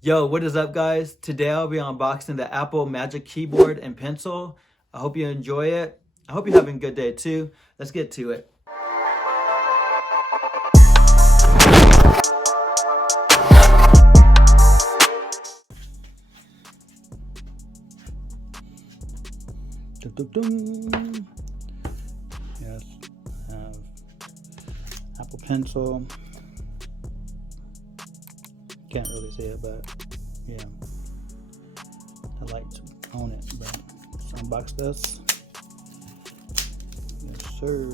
Yo, what is up, guys? Today I'll be unboxing the Apple Magic Keyboard and Pencil. I hope you enjoy it. I hope you're having a good day too. Let's get to it. Dum, dum, dum. Yes, I have Apple Pencil. Can't really see it, but yeah, I like to own it. But let's unbox this. Yes, sir.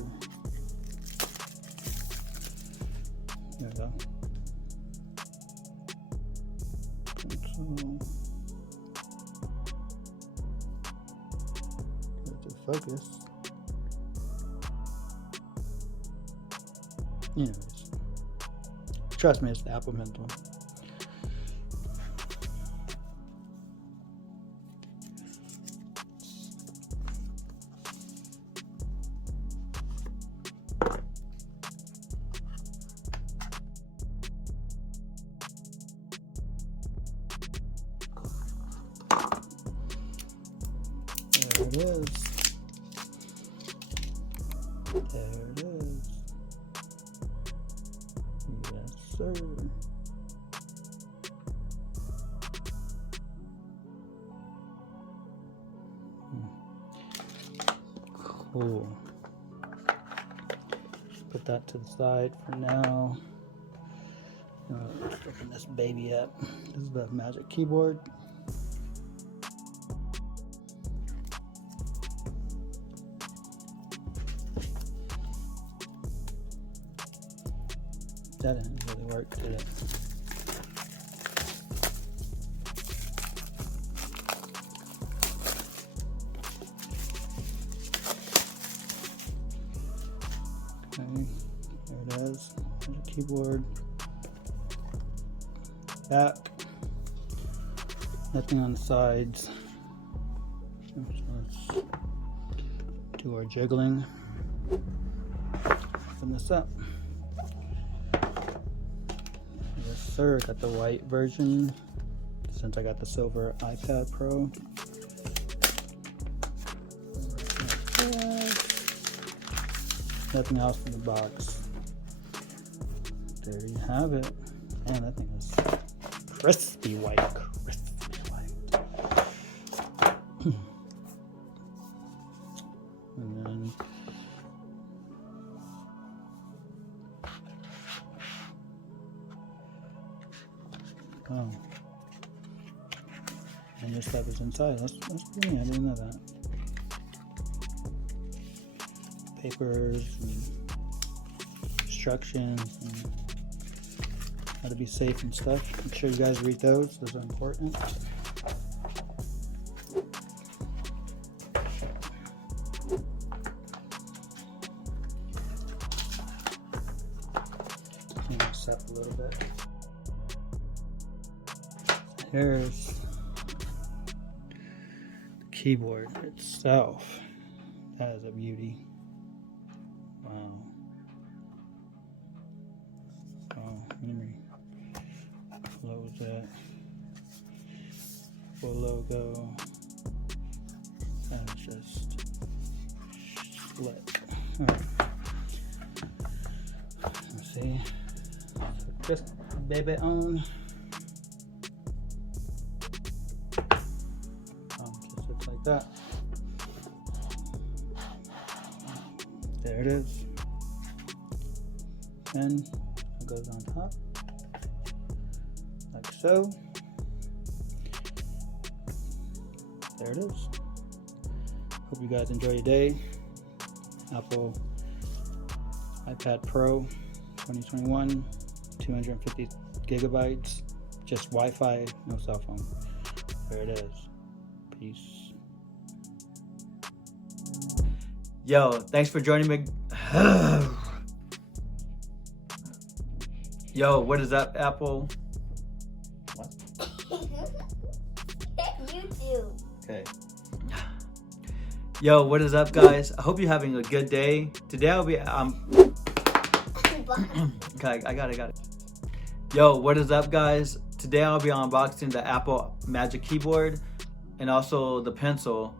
There we go. Pencil. Get to focus. Anyways, trust me, it's the Apple Pencil. There it is. There it is. Yes, sir. Cool. Put that to the side for now. Let's open this baby up. This is the Magic Keyboard. That didn't really work, did it? Okay, there it is. There's a keyboard. Back. Nothing on the sides. So let's do our jiggling. Open this up. Yes, sir. Got the white version since I got the silver iPad Pro. Nothing else in the box. There you have it. Man, that thing is crispy white. Crispy white. And then oh. And your stuff is inside. That's pretty neat. I didn't know that. Papers and instructions and how to be safe and stuff. Make sure you guys read those. Those are important. Clean this up a little bit. Here's the keyboard itself. That is a beauty. Wow. Oh, let me close that. Full logo. That's just slick. Alright. Let's see. So just baby on. Just looks like that. There it is. Then it goes on top, like so. There it is. Hope you guys enjoy your day. Apple iPad Pro 2021, 250 gigabytes, just Wi-Fi, no cell phone. There it is. Peace. Yo, thanks for joining me. Yo, what is up, Apple? What? YouTube. Okay. Yo, what is up, guys? I hope you're having a good day. Today I'll be okay, I got it. Yo, what is up, guys? today I'll be unboxing the Apple Magic Keyboard and also the pencil.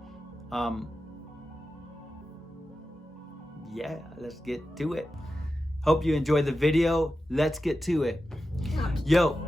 Yeah, let's get to it. Hope you enjoyed the video. Let's get to it. Yo,